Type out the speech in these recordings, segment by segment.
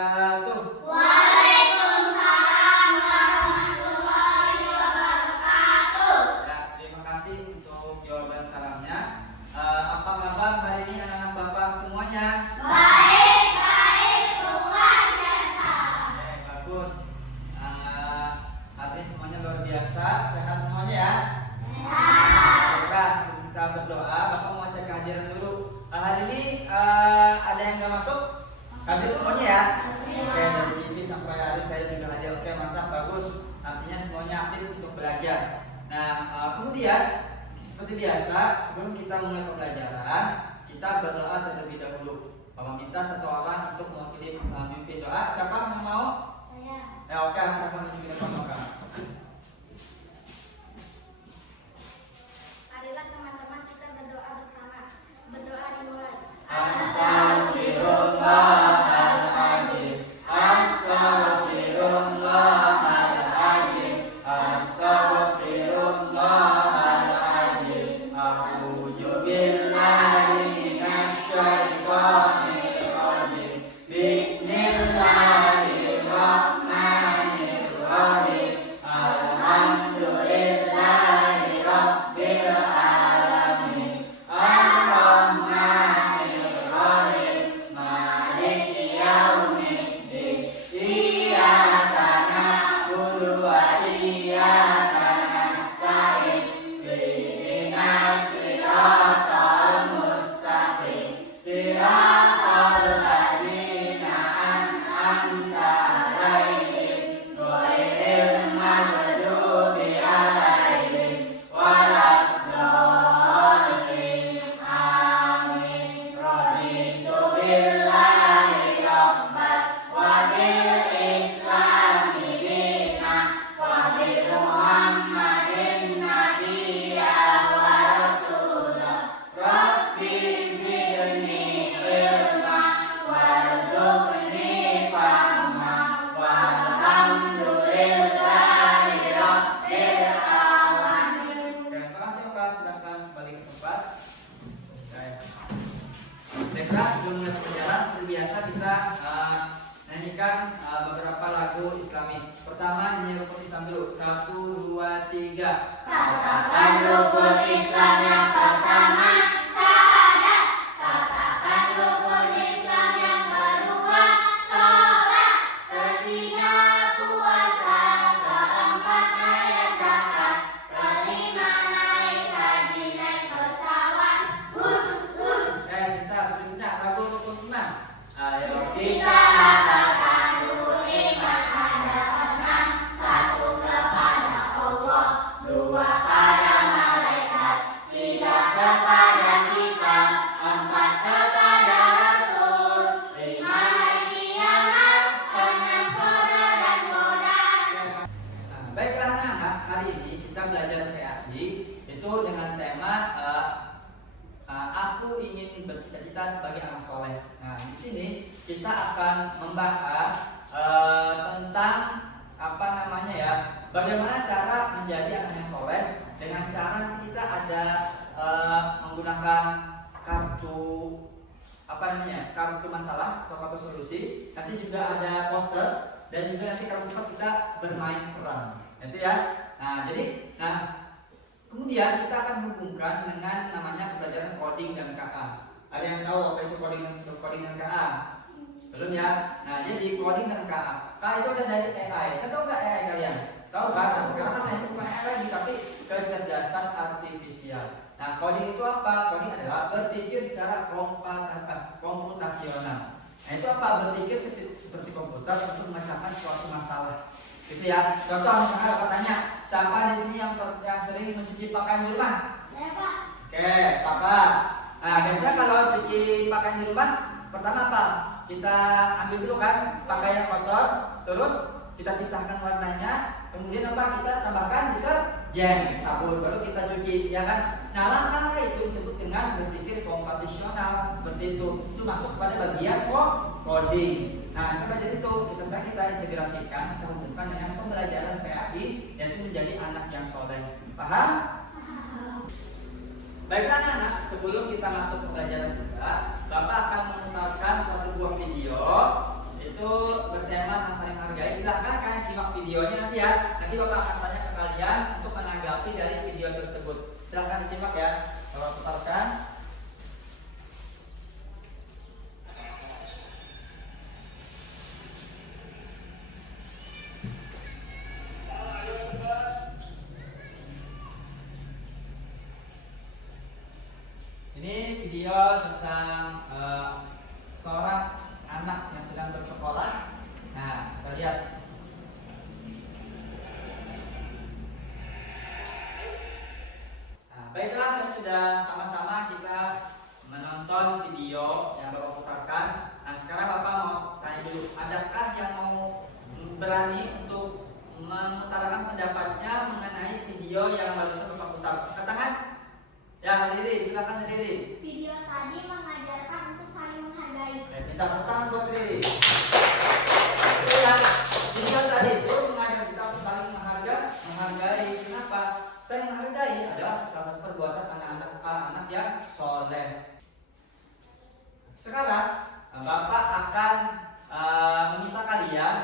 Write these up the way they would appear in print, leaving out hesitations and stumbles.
wabarakatuh. Waalaikumsalam warahmatullahi wabarakatuh. Ya, terima kasih untuk jawaban salamnya. Apa kabar hari ini anak-anak Bapak semuanya? Baik, luar biasa. Oke, bagus. Hari ini semuanya luar biasa, sehat semuanya ya? Baiklah, sebelum kita berdoa, Bapak mau cek kehadiran dulu. Hari ini ada yang nggak masuk? Hadir semuanya ya? Oke, dari TV sampai hari tadi juga hadir. Oke, mantap, bagus. Artinya semuanya aktif untuk belajar. Nah, kemudian seperti biasa, sebelum kita mulai pembelajaran, kita berdoa terlebih dahulu. Bapak minta satu orang untuk mewakili memimpin doa. Siapa yang mau? Saya. Ya, oke, silakan menuju ke depan, Bapak. Marilah teman-teman kita berdoa bersama. Berdoa dimulai. Astagfirullahaladzim, astagfirullahaladzim, astagfirullahaladzim. A'udzu billahi minasyaitonir rajim. Bismillahirrahmanirrahim. Alhamdulillahi rabbil alamin. Ar-Rahmanir-Rahim. Maliki yaumiddin. Iyyaka na'budu wa iyyaka nasta'in. Ihdinas siratal mustaqim. Siratal ladzina an'amta 'alaihim ghairil maghdubi 'alaihim waladdallin. Amin. Raditu billahi rabban wa bil islami dinan wa bi Muhammadin nabiyya wa rasulah. Rabbi zidni ilma warzuqni fahma walhamdulillahi rabbil alamin. Terima kasih Bapak, silakan kembali ke tempat. Baiklah, sebelum mulai pembelajaran seperti biasa kita nyanyikan beberapa lagu Islami. Pertama nyanyi rukun Islam dulu. 1, 2, 3. Katakan rukun Islam yang pertama, syahadat. Katakan rukun Islam yang kedua, sholat. Ketiga, puasa. Keempat, bayar zakat. Kelima, naik haji, naik pesawat. Kita lagu rukun iman. Ayo Kita katakan rukun iman ada 6. 1 kepada Allah, 2 pada malaikat, 3 kepada kita, 4 kepada Rasul, 5 hari kiamat, 6 qadar dan qadar. Baiklah anak-anak, hari ini kita belajar PAI itu dengan tema aku ingin bercita-cita sebagai anak soleh. Nah, di sini kita akan membahas tentang apa namanya ya, bagaimana cara menjadi anak yang soleh dengan cara kita ada menggunakan kartu apa namanya, kartu masalah atau kartu solusi. Nanti juga ada poster dan juga nanti kalau sempat kita bermain peran. Itu ya. Nah, jadi kemudian kita akan hubungkan dengan namanya pembelajaran coding dan KA. Ada yang tahu apa itu coding dan KA? Belum ya? Nah, jadi coding dan KA. KA itu ada dari AI. Tahu nggak AI kalian? Tahu kan? Nah, sekarang namanya itu bukan AI lagi, tapi kecerdasan artifisial. Nah, coding itu apa? Coding adalah berpikir secara komputasional. Nah, itu apa? Berpikir seperti komputer untuk memecahkan suatu masalah. Gitu ya. Contoh misalnya Bapak tanya, siapa di sini yang sering mencuci pakaian di rumah? Saya, Pak. Oke, siapa? Nah, biasanya kalau cuci pakaian di rumah, pertama apa? Kita ambil dulu kan pakaian kotor, terus kita pisahkan warnanya, kemudian apa? Kita tambahkan deterjen, sabun, baru kita cuci, ya kan? Nah, langkah itu disebut dengan berpikir komputasional, seperti itu. Itu masuk pada bagian coding. Nah, kita belajar itu, kita integrasikan, kita hubungkan dengan pembelajaran PAI, yaitu menjadi anak yang soleh. Paham? Baiklah anak-anak, sebelum kita masuk ke pembelajaran juga, Bapak akan memutarkan satu buah video. Itu Nanti Bapak akan tanya ke kalian untuk menanggapi dari video tersebut. Silahkan disimak ya. Bapak putarkan. Ini video tentang seorang anak yang sedang bersekolah. Nah, kita lihat. Nah, baiklah, kita sudah sama-sama kita menonton video yang Bapak putarkan. Nah, sekarang Bapak mau tanya dulu, adakah yang mau berani untuk mengutarakan pendapatnya mengenai video yang barusan Bapak putar? Angkat tangan. Ya, Riri, silakan Riri. Video tadi mengajarkan untuk saling menghargai. Minta tepuk tangan buat Riri. Ya, video tadi itu mengajar kita untuk saling menghargai. Kenapa? Saling menghargai adalah salah satu perbuatan anak yang soleh. Sekarang Bapak akan meminta kalian,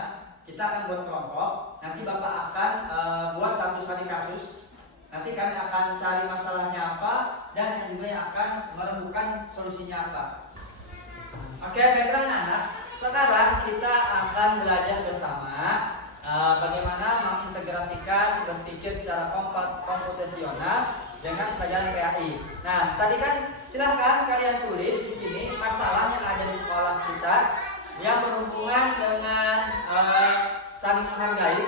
kita akan buat kelompok. Nanti Bapak akan buat satu studi kasus. Nanti kalian akan cari masalahnya apa dan juga yang akan menemukan solusinya apa. Oke, baiklah anak-anak. Sekarang kita akan belajar bersama bagaimana mengintegrasikan berpikir secara komputasional dengan pelajaran PAI. Nah, tadi kan silahkan kalian tulis di sini masalah yang ada di sekolah kita yang berhubungan dengan saling menghargai.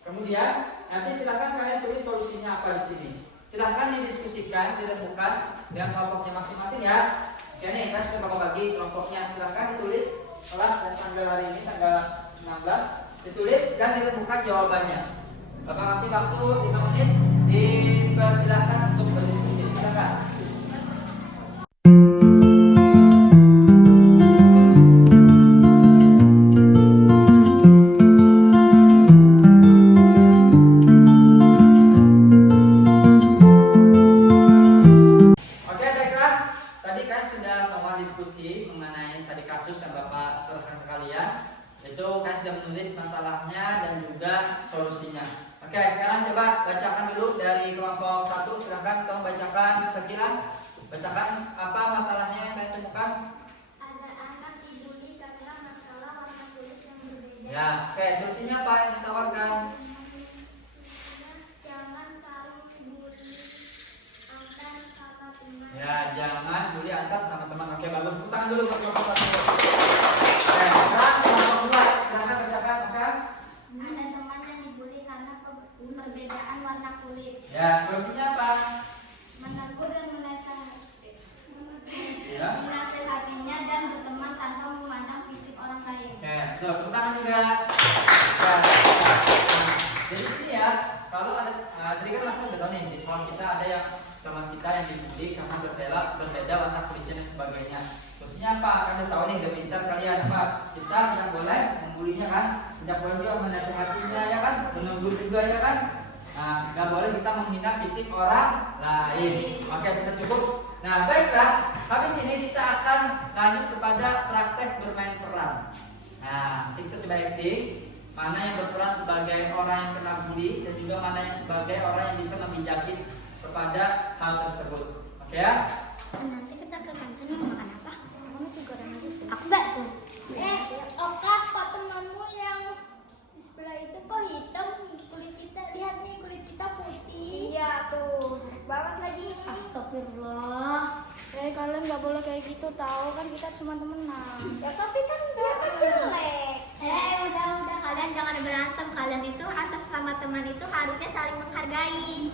Kemudian nanti silahkan kalian tulis solusinya apa di sini. Silahkan didiskusikan, dirembukan dengan kelompoknya masing-masing ya. Oke nih, kan sudah Bapak bagi kelompoknya. Silahkan ditulis kelas dan tanggal hari ini, tanggal 16. Ditulis dan dirembukan jawabannya. Bapak kasih waktu 5 menit. Dipersilahkan untuk berdiskusi. Silahkan. Menulis masalahnya dan juga solusinya. Oke, sekarang coba bacakan dulu dari kelompok 1. Silahkan tolong bacakan sekilas. Bacakan apa masalahnya yang kalian temukan. Ada anak dibully karena masalah warna kulit yang berbeda. Ya, oke, solusinya apa yang ditawarkan? Jangan saling bully antar sama teman. Ya, jangan bully antar sama teman. Oke, bagus. Tepuk tangan dulu buat kelompok 1. Oke, sekarang kelompok 2. Silahkan bacakan, oke. Ada teman yang dibully karena perbedaan warna kulit. Ya, solusinya apa? Menegur dan menasehati. Ya. Menasehatinya dan berteman tanpa memandang fisik orang lain. Oke, tuh, tepuk tangan juga. Nah, jadi ini ya, kalau ada, tadi kan langsung udah tahu nih, di sekolah kita ada yang teman kita yang dibully karena berbeda warna kulitnya dan sebagainya. Solusinya apa? Kan udah tahu nih, udah pintar kalian apa? Kita tidak boleh membulinya kan? Tidak boleh juga menasehatinya ya kan? Menegur juga ya kan? Nah, tidak boleh kita menghina fisik orang lain. Oke, kita cukup. Nah, baiklah. Habis ini kita akan lanjut kepada praktek bermain peran. Nah, nanti kita coba acting. Mana yang berperan sebagai orang yang kena bully dan juga mana yang sebagai orang yang bisa membijaki kepada hal tersebut. Oke ya? Nanti kita ke kantin mau makan apa? Kamu juga orang aja sih. Aku bakso. Oka, kok temanmu yang di sebelah itu kok hitam? Kulit kita, lihat nih kulit kita putih. Iya tuh, enak banget lagi. Astagfirullah. Kalian nggak boleh kayak gitu, tahu kan kita cuma temenan. Ya tapi kan dia kan jelek. Udah kalian jangan berantem. Kalian itu asal sama teman itu harusnya saling menghargai.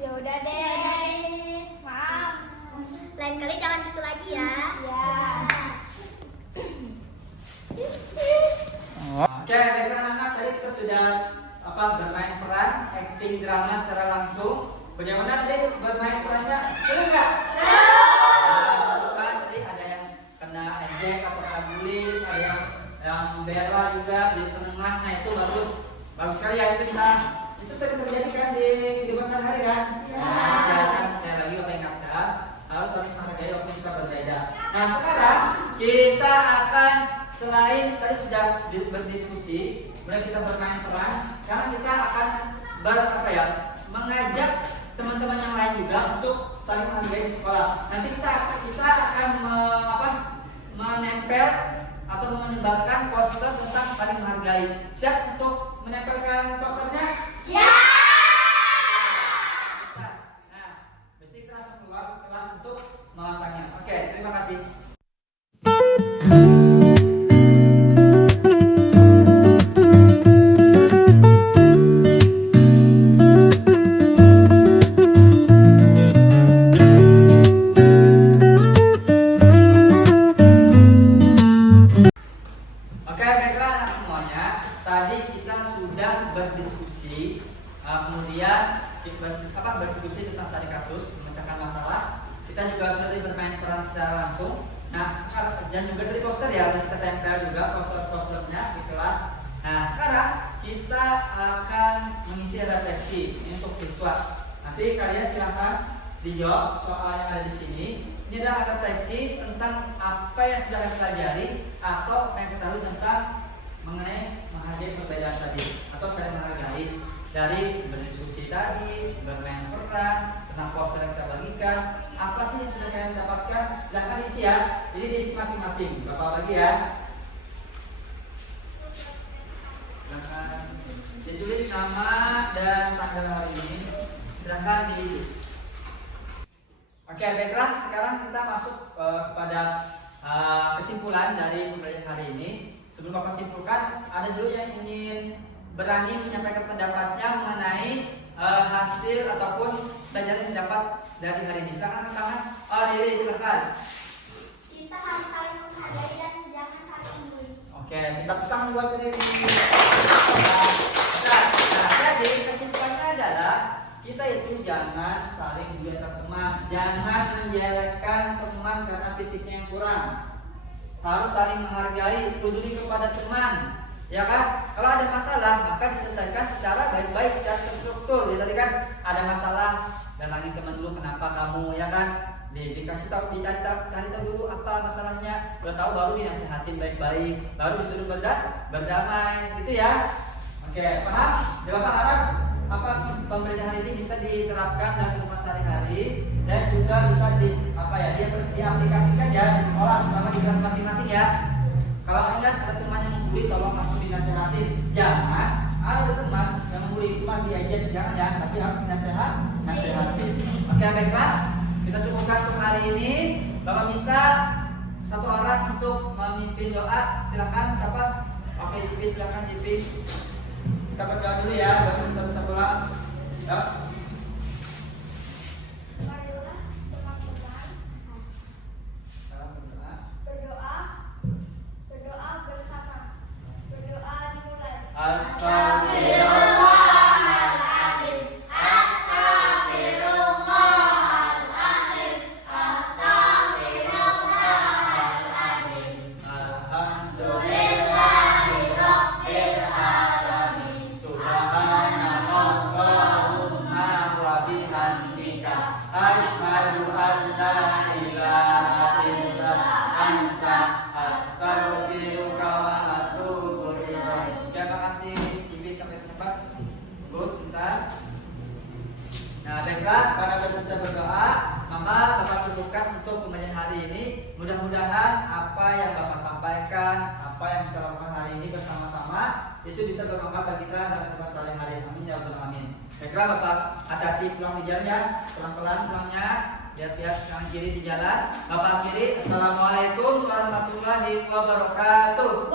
Ya udah deh. Maaf. Lain kali jangan gitu lagi ya. Ya. Oke, baiklah anak-anak, tadi kita sudah bermain peran, acting drama secara langsung. Bagaimana tadi bermain perannya? Seru nggak? Seru kan? Tadi ada yang kena ejek atau kena bully, ada yang bela juga di penengah. Nah itu bagus sekali ya, itu sering terjadi kan di kehidupan sehari-hari kan? Nah, jangan sekali lagi Bapak ingatkan harus saling menghargai walaupun kita berbeda. Nah sekarang kita akan selain tadi sudah berdiskusi, kemudian kita bermain peran. Sekarang kita akan mengajak teman-teman yang lain juga untuk saling menghargai di sekolah. Nanti kita akan menempel atau menyebarkan poster tentang saling menghargai. Siap untuk menempelkan posternya? Siap. Nah, besok kita langsung keluar kelas untuk memasangnya. Oke, terima kasih. Berdiskusi, kemudian berdiskusi tentang studi kasus, memecahkan masalah. Kita juga sudah bermain peran secara langsung. Nah, dan juga dari poster ya, kita tempel juga posternya di kelas. Nah, sekarang kita akan mengisi refleksi ini untuk siswa. Nanti kalian silahkan dijawab soal yang ada di sini. Ini adalah refleksi tentang apa yang sudah kita pelajari atau apa yang kita tahu tentang mengenai menghargai perbedaan tadi atau saling menghargai dari berdiskusi tadi, bermain peran, tentang poster yang kita bagikan. Apa sih yang sudah kalian dapatkan? Silahkan isi ya. Jadi diisi masing-masing. Bapak bagi ya. Silahkan ditulis nama dan tanggal hari ini. Silahkan diisi. Oke, baiklah. Sekarang kita masuk kepada kesimpulan dari pembelajaran hari ini. Sebelum Bapak simpulkan, ada dulu yang ingin berani menyampaikan pendapatnya mengenai hasil ataupun pelajaran yang didapat dari hari ini. Silakan angkat tangan. Riri, silakan. Kita harus saling menghargai dan jangan saling membuli. Oke, minta tukang buat Riri. Nah, jadi kesimpulannya adalah kita itu jangan saling menjelekkan teman, jangan menjelekkan teman karena fisiknya yang kurang. Harus saling menghargai, peduli kepada teman, ya kan? Kalau ada masalah maka diselesaikan secara baik-baik, secara terstruktur. Ya tadi kan ada masalah, datangin teman dulu, kenapa kamu, ya kan? Dikasih tahu, cari tahu dulu apa masalahnya. Udah tahu baru dinasihatin baik-baik, baru disuruh berdamai, gitu ya. Oke, paham? Ya Bapak harap apa pembelajaran hari ini bisa diterapkan dalam kehidupan sehari-hari dan juga bisa diaplikasikan ya di sekolah, terutama di kelas masing-masing ya. Kalau ingat ada teman yang membuli, tolong langsung dinasihatin. Jangan ada teman yang membuli cuma diajak, jangan ya, tapi harus dinasihatin. Oke, baiklah, kita cukupkan untuk hari ini. Bapak minta satu orang untuk memimpin doa. Silakan, siapa? Oke, Jipi, silakan Jipi. Kita berdoa dulu ya, baru kita bisa pulang. Ya. Marilah teman-teman berdoa bersama. Berdoa dimulai. Astagfirullahaladzim. Astagfirullahaladzim. Astagfirullahaladzim. Alhamdulillahirabbil alamin. Subhanallahumma wa bihamdika asyhadu an la ilaha illa anta astaghfiruka wa atubu ilaik. Terima kasih. Ibu sampai tempat. Terus bentar. Nah, baiklah, karena sudah selesai berdoa, maka Bapak cukupkan untuk pembelajaran hari ini. Mudah-mudahan apa yang Bapak sampaikan, apa yang kita lakukan hari ini bersama-sama itu bisa bermanfaat bagi kita dalam kehidupan sehari-hari. Amin ya rabbal alamin. Baiklah Bapak, hati-hati pulang di jalan ya, pelan-pelan pulangnya, lihat-lihat kanan kiri di jalan. Bapak kiri, assalamualaikum warahmatullahi wabarakatuh.